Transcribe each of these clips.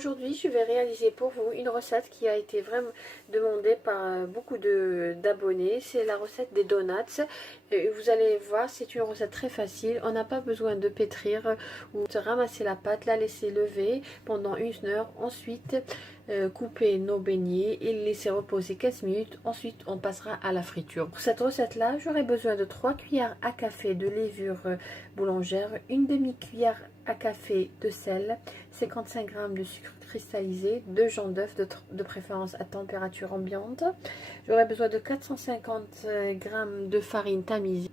Aujourd'hui, je vais réaliser pour vous une recette qui a été vraiment demandée par beaucoup d'abonnés. C'est la recette des donuts. Et vous allez voir, c'est une recette très facile. On n'a pas besoin de pétrir ou de ramasser la pâte, la laisser lever pendant 1 heure. Ensuite, couper nos beignets et les laisser reposer 15 minutes. Ensuite, on passera à la friture. Pour cette recette-là, j'aurai besoin de 3 cuillères à café de levure boulangère, une demi-cuillère à café de sel, 55 g de sucre cristallisé, 2 jaunes d'œufs de préférence à température ambiante. J'aurai besoin de 450 g de farine tamisée,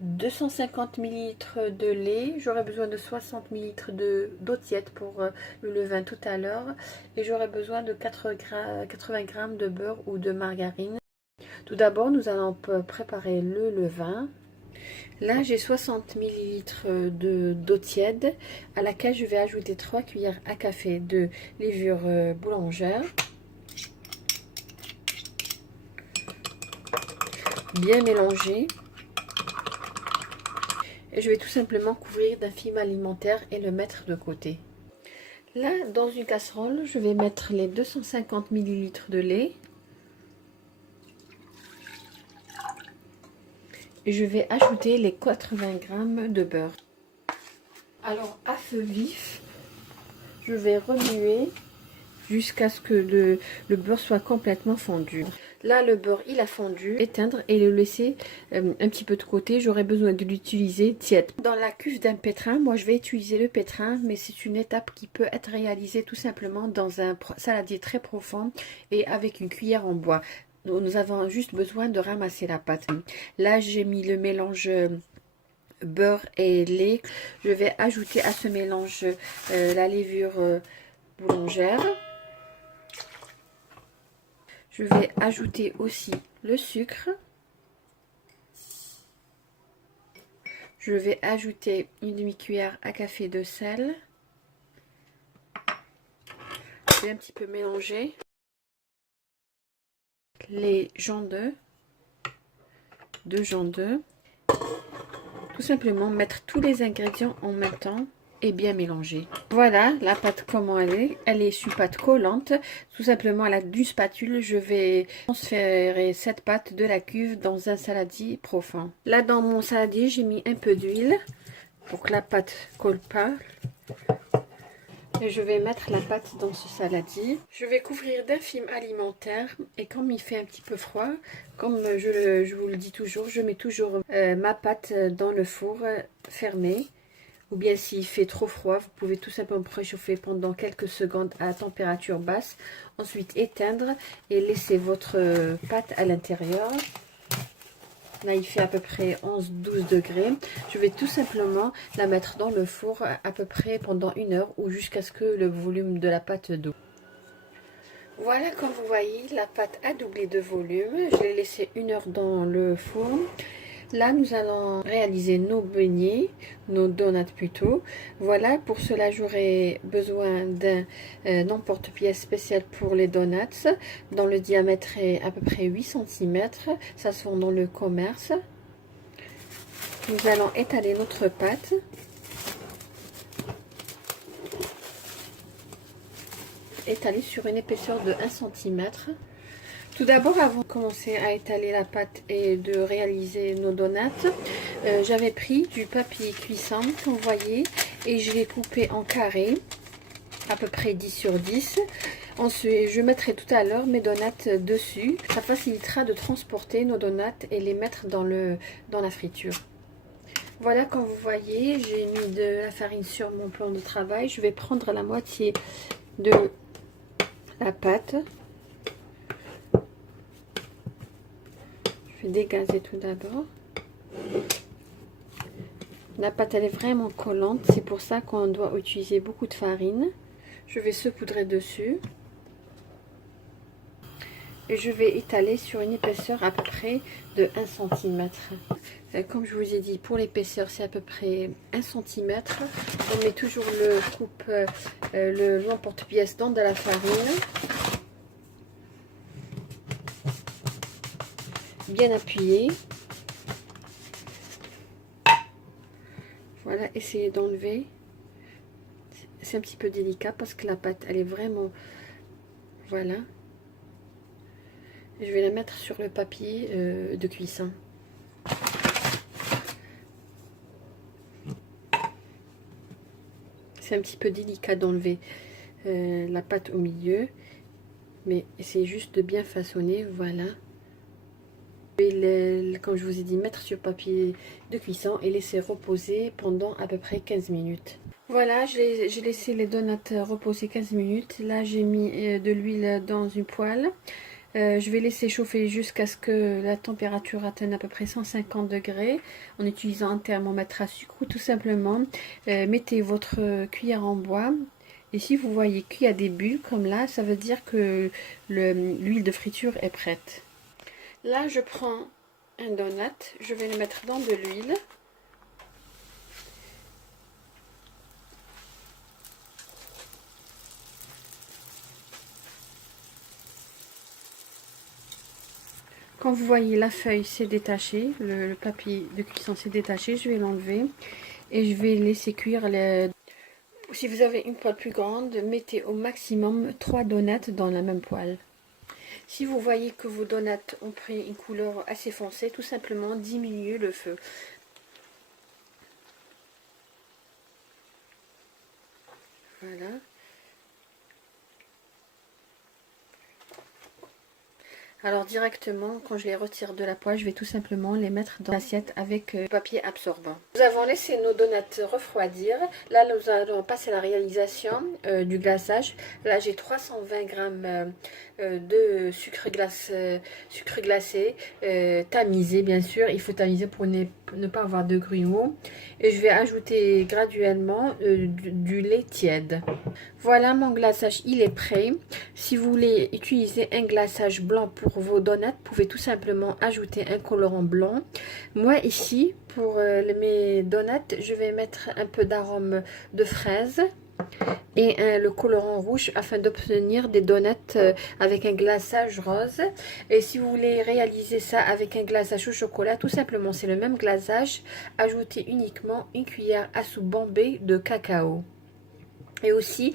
250 ml de lait, j'aurai besoin de 60 ml d'eau tiède pour le levain tout à l'heure, et j'aurai besoin de 80 g de beurre ou de margarine. Tout d'abord, nous allons préparer le levain. Là, j'ai 60 ml d'eau tiède à laquelle je vais ajouter 3 cuillères à café de levure boulangère. Bien mélanger. Et je vais tout simplement couvrir d'un film alimentaire et le mettre de côté. Là, dans une casserole, je vais mettre les 250 ml de lait. Et je vais ajouter les 80 g de beurre. Alors, à feu vif, je vais remuer jusqu'à ce que le beurre soit complètement fondu. Là, le beurre, il a fondu. Éteindre et le laisser un petit peu de côté. J'aurai besoin de l'utiliser tiède. Dans la cuve d'un pétrin, moi, je vais utiliser le pétrin, mais c'est une étape qui peut être réalisée tout simplement dans un saladier très profond et avec une cuillère en bois. Nous avons juste besoin de ramasser la pâte. Là, j'ai mis le mélange beurre et lait. Je vais ajouter à ce mélange la levure boulangère. Je vais ajouter aussi le sucre. Je vais ajouter une demi-cuillère à café de sel. Je vais un petit peu mélanger. Les jaunes d'œufs, 2 jaunes d'œufs. Tout simplement mettre tous les ingrédients en même temps et bien mélanger. Voilà la pâte comment elle est une pâte collante. Tout simplement à l'aide d'une spatule, je vais transférer cette pâte de la cuve dans un saladier profond. Là dans mon saladier, j'ai mis un peu d'huile pour que la pâte colle pas. Et je vais mettre la pâte dans ce saladier. Je vais couvrir d'un film alimentaire. Et comme il fait un petit peu froid, comme je vous le dis toujours, je mets toujours ma pâte dans le four fermé. Ou bien s'il fait trop froid, vous pouvez tout simplement préchauffer pendant quelques secondes à température basse. Ensuite éteindre et laisser votre pâte à l'intérieur. Là, il fait à peu près 11-12 degrés. Je vais tout simplement la mettre dans le four à peu près pendant 1 heure ou jusqu'à ce que le volume de la pâte double. Voilà, comme vous voyez, la pâte a doublé de volume. Je l'ai laissé 1 heure dans le four. Là, nous allons réaliser nos beignets, nos donuts plutôt. Voilà, pour cela, j'aurai besoin d'un emporte-pièce spécial pour les donuts, dont le diamètre est à peu près 8 cm. Ça se vend dans le commerce. Nous allons étaler notre pâte. Étaler sur une épaisseur de 1 cm. Tout d'abord, avant de commencer à étaler la pâte et de réaliser nos donuts, j'avais pris du papier cuisson, comme vous voyez, et je l'ai coupé en carrés, à peu près 10 sur 10. Ensuite, je mettrai tout à l'heure mes donuts dessus. Ça facilitera de transporter nos donuts et les mettre dans la friture. Voilà, comme vous voyez, j'ai mis de la farine sur mon plan de travail. Je vais prendre la moitié de la pâte. Je vais dégazer tout d'abord. La pâte, elle est vraiment collante. C'est pour ça qu'on doit utiliser beaucoup de farine. Je vais saupoudrer dessus. Et je vais étaler sur une épaisseur à peu près de 1 cm. Comme je vous ai dit, pour l'épaisseur, c'est à peu près 1 cm. On met toujours l'emporte-pièce dans de la farine. Bien appuyé. Voilà, essayez d'enlever c'est un petit peu délicat parce que la pâte, elle est vraiment... Voilà. Je vais la mettre sur le papier de cuisson. C'est un petit peu délicat d'enlever la pâte au milieu. Mais c'est juste de bien façonner, voilà. Et comme je vous ai dit, mettre sur papier de cuisson et laisser reposer pendant à peu près 15 minutes. Voilà, j'ai laissé les donuts reposer 15 minutes. Là, j'ai mis de l'huile dans une poêle. Je vais laisser chauffer jusqu'à ce que la température atteigne à peu près 150 degrés en utilisant un thermomètre à sucre ou tout simplement mettez votre cuillère en bois. Et si vous voyez qu'il y a des bulles comme là, ça veut dire que l'huile de friture est prête. Là, je prends un donut, je vais le mettre dans de l'huile. Quand vous voyez la feuille s'est détachée, le papier de cuisson s'est détaché, je vais l'enlever et je vais laisser cuire les... Si vous avez une poêle plus grande, mettez au maximum 3 donuts dans la même poêle. Si vous voyez que vos donuts ont pris une couleur assez foncée, tout simplement diminuez le feu. Voilà. Alors directement, quand je les retire de la poêle, je vais tout simplement les mettre dans l'assiette avec papier absorbant. Nous avons laissé nos donuts refroidir. Là, nous allons passer à la réalisation du glaçage. Là, j'ai 320 grammes de sucre glacé, tamisé bien sûr. Il faut tamiser pour ne pas avoir de grumeaux. Et je vais ajouter graduellement du lait tiède. Voilà, mon glaçage, il est prêt. Si vous voulez utiliser un glaçage blanc pour vos donuts, vous pouvez tout simplement ajouter un colorant blanc. Moi ici, pour mes donuts, je vais mettre un peu d'arôme de fraise et le colorant rouge afin d'obtenir des donuts avec un glaçage rose. Et si vous voulez réaliser ça avec un glaçage au chocolat, tout simplement c'est le même glaçage. Ajoutez uniquement une cuillère à soupe bombée de cacao. Et aussi,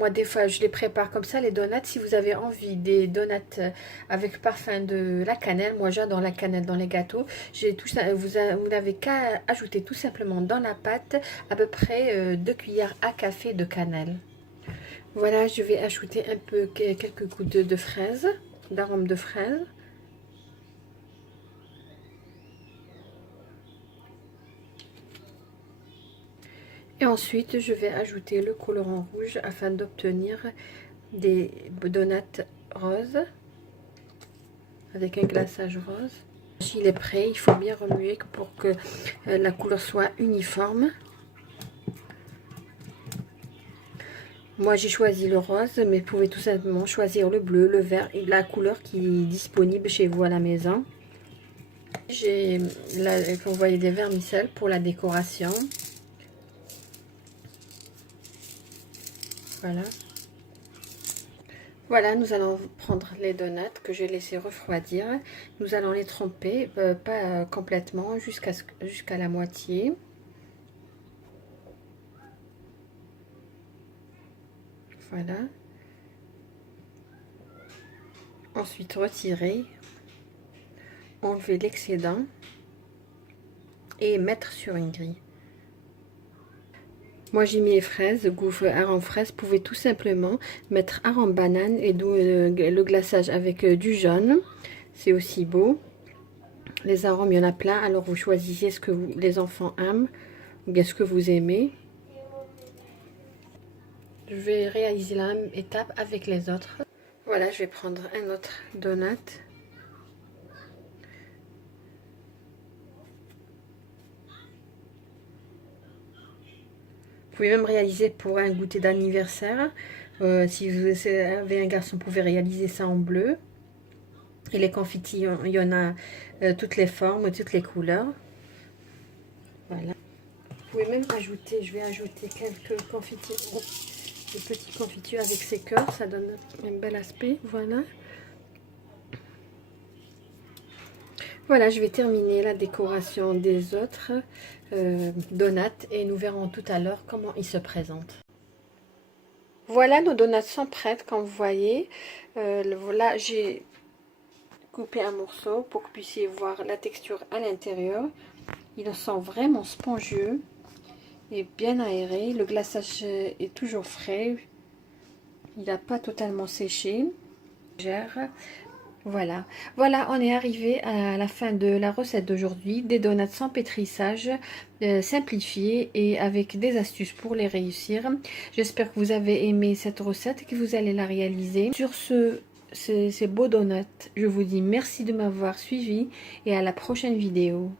moi des fois je les prépare comme ça les donuts. Si vous avez envie des donuts avec parfum de la cannelle, moi j'adore la cannelle dans les gâteaux. Tout ça, vous n'avez qu'à ajouter tout simplement dans la pâte à peu près 2 cuillères à café de cannelle. Voilà, je vais ajouter un peu quelques gouttes de fraise, d'arôme de fraise. Et ensuite, je vais ajouter le colorant rouge afin d'obtenir des donuts roses avec un glaçage rose. Il est prêt, il faut bien remuer pour que la couleur soit uniforme. Moi j'ai choisi le rose, mais vous pouvez tout simplement choisir le bleu, le vert et la couleur qui est disponible chez vous à la maison. J'ai là, vous voyez, des vermicelles pour la décoration. Voilà. Voilà, nous allons prendre les donuts que j'ai laissé refroidir. Nous allons les tremper, pas complètement, jusqu'à la moitié. Voilà. Ensuite, retirer, enlever l'excédent et mettre sur une grille. Moi j'ai mis les fraises, goût arôme fraise. Vous pouvez tout simplement mettre arôme banane et d'où le glaçage avec du jaune. C'est aussi beau. Les arômes, il y en a plein. Alors vous choisissez ce que les enfants aiment ou bien ce que vous aimez. Je vais réaliser la même étape avec les autres. Voilà, je vais prendre un autre donut. Vous pouvez même réaliser pour un goûter d'anniversaire. Si vous avez un garçon, vous pouvez réaliser ça en bleu. Et les confitis, il y en a toutes les formes, toutes les couleurs. Voilà. Vous pouvez même ajouter, je vais ajouter quelques confitures, des petits confitures avec ces cœurs. Ça donne un bel aspect. Voilà. Voilà, je vais terminer la décoration des autres donuts et nous verrons tout à l'heure comment ils se présentent. Voilà, nos donuts sont prêtes, comme vous voyez. Voilà, j'ai coupé un morceau pour que vous puissiez voir la texture à l'intérieur. Ils sont vraiment spongieux et bien aérés. Le glaçage est toujours frais. Il n'a pas totalement séché. Voilà, on est arrivé à la fin de la recette d'aujourd'hui, des donuts sans pétrissage, simplifiés et avec des astuces pour les réussir. J'espère que vous avez aimé cette recette et que vous allez la réaliser. Sur ces beaux donuts, je vous dis merci de m'avoir suivi et à la prochaine vidéo.